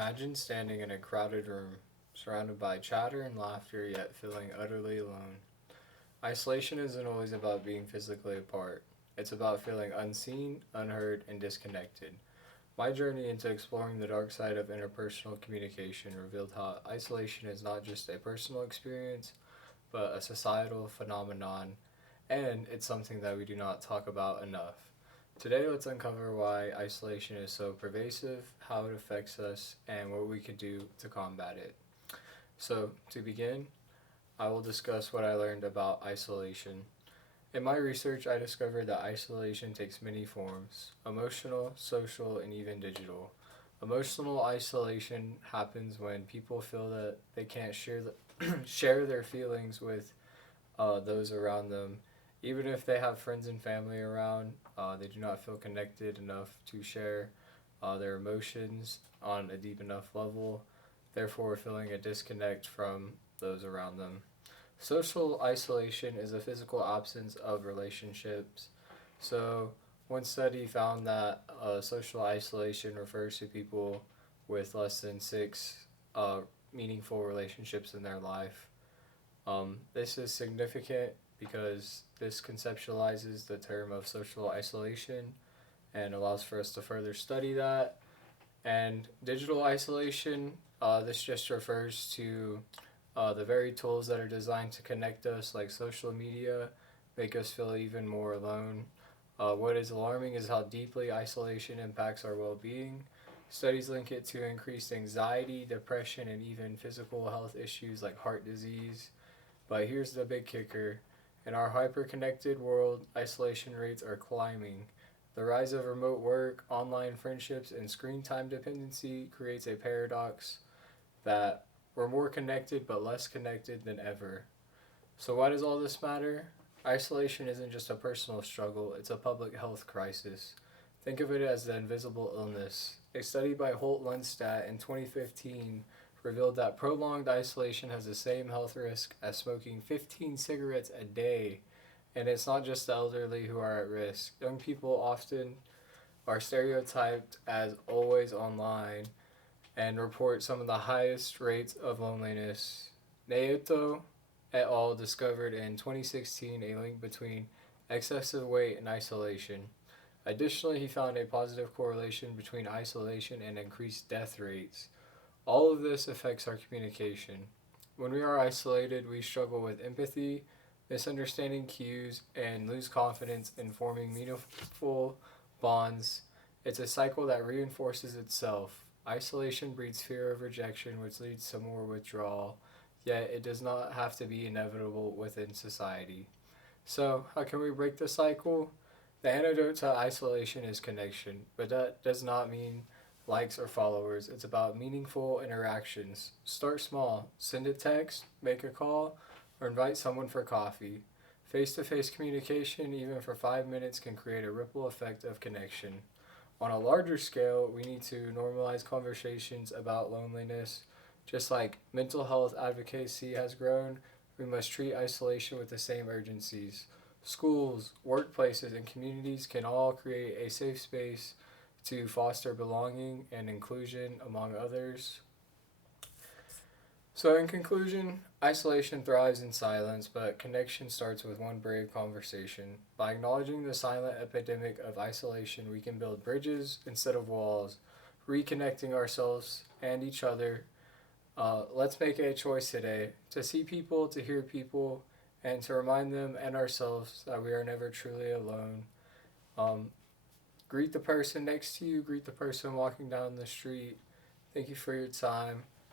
Imagine standing in a crowded room, surrounded by chatter and laughter, yet feeling utterly alone. Isolation isn't always about being physically apart, it's about feeling unseen, unheard, and disconnected. My journey into exploring the dark side of interpersonal communication revealed how isolation is not just a personal experience, but a societal phenomenon, and it's something that we do not talk about enough. Today, let's uncover why isolation is so pervasive, how it affects us, and what we can do to combat it. So, to begin, I will discuss what I learned about isolation. In my research, I discovered that isolation takes many forms: emotional, social, and even digital. Emotional isolation happens when people feel that they can't share their feelings with those around them. Even if they have friends and family around, they do not feel connected enough to share their emotions on a deep enough level, therefore, feeling a disconnect from those around them. Social isolation is a physical absence of relationships. So, one study found that social isolation refers to people with less than six uh, meaningful relationships in their life. This is significant because this conceptualizes the term of social isolation and allows for us to further study that. And digital isolation, this just refers to the very tools that are designed to connect us, like social media, make us feel even more alone. What is alarming is how deeply isolation impacts our well being. Studies link it to increased anxiety, depression, and even physical health issues like heart disease. But here's the big kicker: in our hyper-connected world, isolation rates are climbing. The rise of remote work, online friendships, and screen time dependency creates a paradox that we're more connected but less connected than ever. So, why does all this matter? Isolation isn't just a personal struggle, it's a public health crisis. Think of it as the invisible illness. A study by Holt Lundstad in 2015 revealed that prolonged isolation has the same health risk as smoking 15 cigarettes a day. And it's not just the elderly who are at risk. Young people often are stereotyped as always online and report some of the highest rates of loneliness. Naoto et al. Discovered in 2016 a link between excessive weight and isolation. Additionally, he found a positive correlation between isolation and increased death rates. All of this affects our communication. When we are isolated, we struggle with empathy, misunderstanding cues, and lose confidence in forming meaningful bonds. It's a cycle that reinforces itself. Isolation breeds fear of rejection, which leads to more withdrawal, yet it does not have to be inevitable within society. So, how can we break the cycle? The antidote to isolation is connection, but that does not mean likes or followers. It's about meaningful interactions. Start small. Send a text, make a call, or invite someone for coffee. Face to face communication, even for 5 minutes, can create a ripple effect of connection. On a larger scale, we need to normalize conversations about loneliness. Just like mental health advocacy has grown, we must treat isolation with the same urgencies. Schools, workplaces, and communities can all create a safe space to foster belonging and inclusion, among others. So, in conclusion, isolation thrives in silence, but connection starts with one brave conversation. By acknowledging the silent epidemic of isolation, we can build bridges instead of walls, reconnecting ourselves and each other. Let's make a choice today to see people, to hear people, and to remind them and ourselves that we are never truly alone. Um, Greet the person next to you, greet the person walking down the street. Thank you for your time.